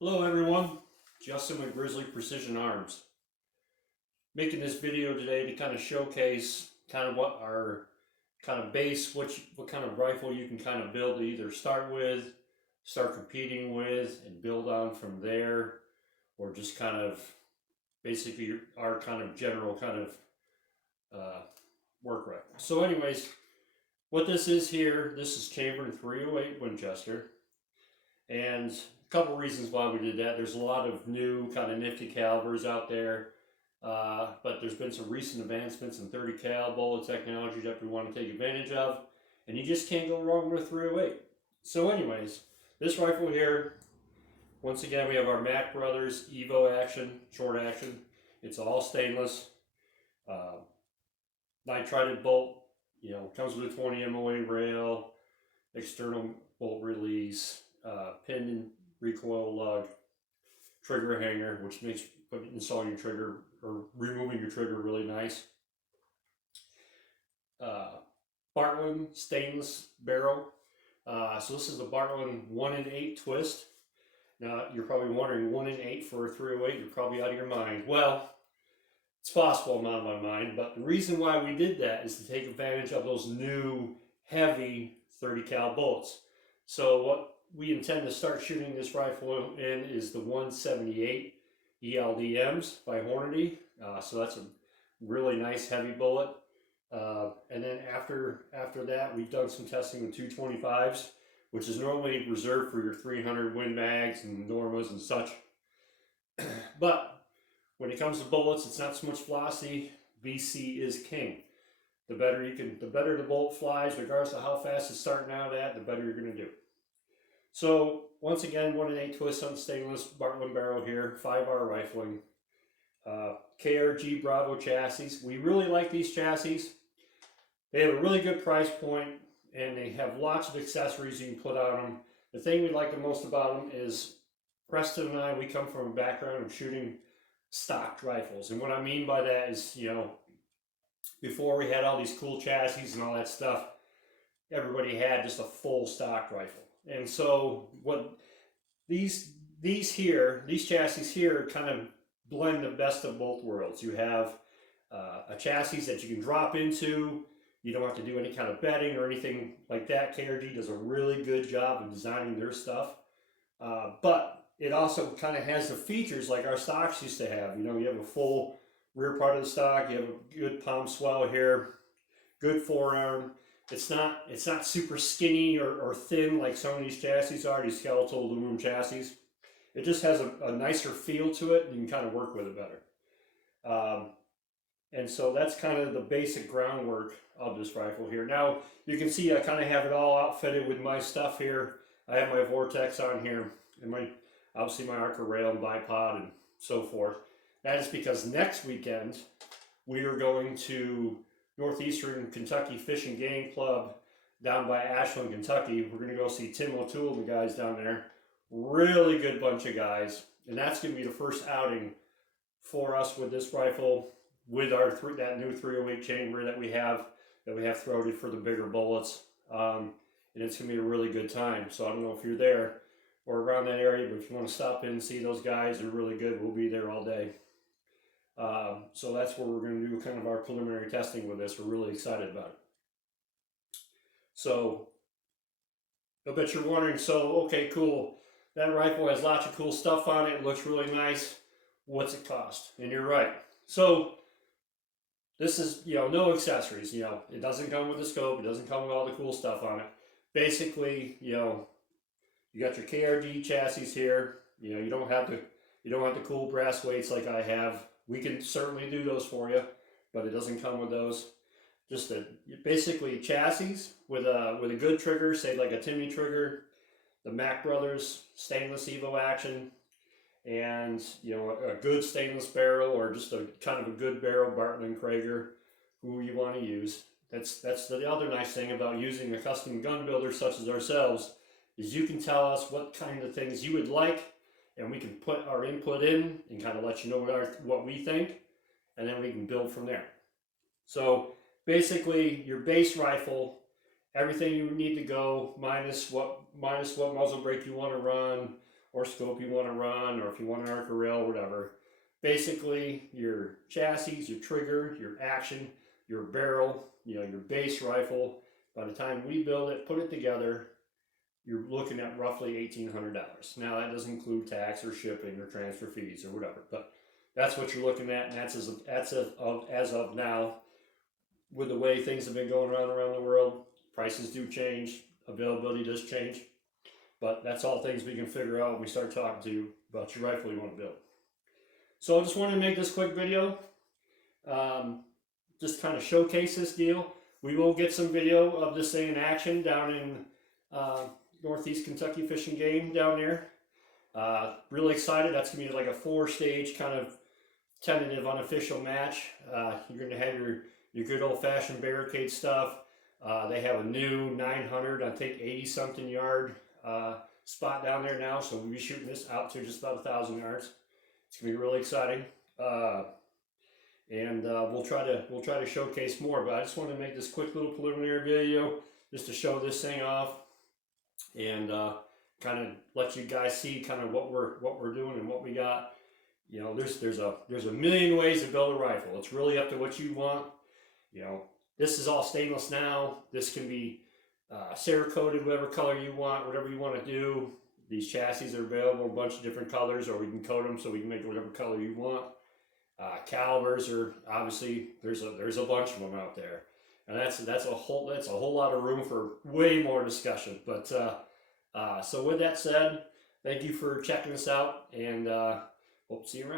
Hello everyone, Justin with Grizzly Precision Arms. Making this video today to kind of showcase kind of what our kind of base, what kind of rifle you can kind of build to either start with, start competing with, and build on from there, or just kind of basically our kind of general kind of work rifle. So anyways, what this is here, this is chambered 308 Winchester. And a couple reasons why we did that. There's a lot of new kind of nifty calibers out there, but there's been some recent advancements in 30 cal bullet technology that we want to take advantage of, and you just can't go wrong with 308. So anyways, this rifle here, once again, we have our Mac Brothers Evo action, short action. It's all stainless, nitrided bolt, comes with a 20 MOA rail, external bolt release, pin and recoil lug, trigger hanger, which makes installing your trigger or removing your trigger really nice. Bartlein stainless barrel. So this is a Bartlein 1 in 8 twist. Now you're probably wondering, 1 in 8 for a 308, you're probably out of your mind. Well, it's possible I'm out of my mind, but the reason why we did that is to take advantage of those new heavy 30 cal bullets. So what we intend to start shooting this rifle in is the 178 ELDMs by Hornady. So that's a really nice heavy bullet. And then after that, we've done some testing with 225s, which is normally reserved for your 300 Win Mags and Normas and such. But when it comes to bullets, it's not so much velocity. VC is king. The better the bullet flies, regardless of how fast it's starting out at, the better you're going to do. So once again, 1 in 8 twist on stainless Bartlein barrel here, 5R rifling, KRG Bravo chassis. We really like these chassis. They have a really good price point, and they have lots of accessories you can put on them. The thing we like the most about them is Preston and I, we come from a background of shooting stocked rifles. And what I mean by that is, before we had all these cool chassis and all that stuff, everybody had just a full stock rifle. And so what these chassis here kind of blend the best of both worlds. You have a chassis that you can drop into. You don't have to do any kind of bedding or anything like that. KRG does a really good job of designing their stuff. But it also kind of has the features like our stocks used to have. You have a full rear part of the stock. You have a good palm swell here, good forearm. It's not super skinny or thin like some of these chassis are, these skeletal aluminum chassis. It just has a nicer feel to it, and you can kind of work with it better. And so that's kind of the basic groundwork of this rifle here. Now, you can see I kind of have it all outfitted with my stuff here. I have my Vortex on here, and obviously my Arca rail and bipod and so forth. That is because next weekend we are going to Northeastern Kentucky Fish and Game Club down by Ashland, Kentucky. We're going to go see Tim O'Toole and the guys down there. Really good bunch of guys. And that's going to be the first outing for us with this rifle, with that new 308 chamber that we have throated for the bigger bullets. And it's going to be a really good time. So I don't know if you're there or around that area, but if you want to stop in and see those guys, they're really good. We'll be there all day. So that's where we're going to do kind of our preliminary testing with this. We're really excited about it. So I bet you're wondering, so okay, cool. That rifle has lots of cool stuff on it. It looks really nice. What's it cost? And you're right. So this is, no accessories. It doesn't come with a scope. It doesn't come with all the cool stuff on it. Basically, you got your KRG chassis here. You don't have the cool brass weights like I have. We can certainly do those for you, but it doesn't come with those. Just basically chassis with a good trigger, say like a Timney trigger, the Mac Brothers stainless Evo action, and a good stainless barrel, or just a kind of a good barrel, Bartlein Krager, who you want to use. That's the other nice thing about using a custom gun builder such as ourselves, is you can tell us what kind of things you would like, and we can put our input in and kind of let you know what we think, and then we can build from there. So basically, your base rifle, everything you need to go, minus what muzzle brake you want to run, or scope you want to run, or if you want an arc or rail, whatever. Basically, your chassis, your trigger, your action, your barrel, your base rifle. By the time we build it, put it together, you're looking at roughly $1,800. Now that doesn't include tax or shipping or transfer fees or whatever, but that's what you're looking at, and that's as of now. With the way things have been going around the world, prices do change, availability does change, but that's all things we can figure out when we start talking to you about your rifle you want to build. So I just wanted to make this quick video, just kind of showcase this deal. We will get some video of this thing in action down in Northeast Kentucky Fish and Game down there. Really excited. That's going to be like a 4-stage kind of tentative unofficial match. You're going to have your good old-fashioned barricade stuff. They have a new 900, I think 80-something yard spot down there now, so we'll be shooting this out to just about 1,000 yards. It's going to be really exciting. And we'll try to showcase more, but I just wanted to make this quick little preliminary video just to show this thing off and kind of let you guys see kind of what we're doing and what we got. There's a million ways to build a rifle. It's really up to what you want. This is all stainless now. This can be Cerakoted, whatever color you want, whatever you want to do. These chassis are available a bunch of different colors, or we can coat them so we can make it whatever color you want. Calibers are obviously there's a bunch of them out there, and that's a whole lot of room for way more discussion. But so with that said, thank you for checking us out, and hope to see you around.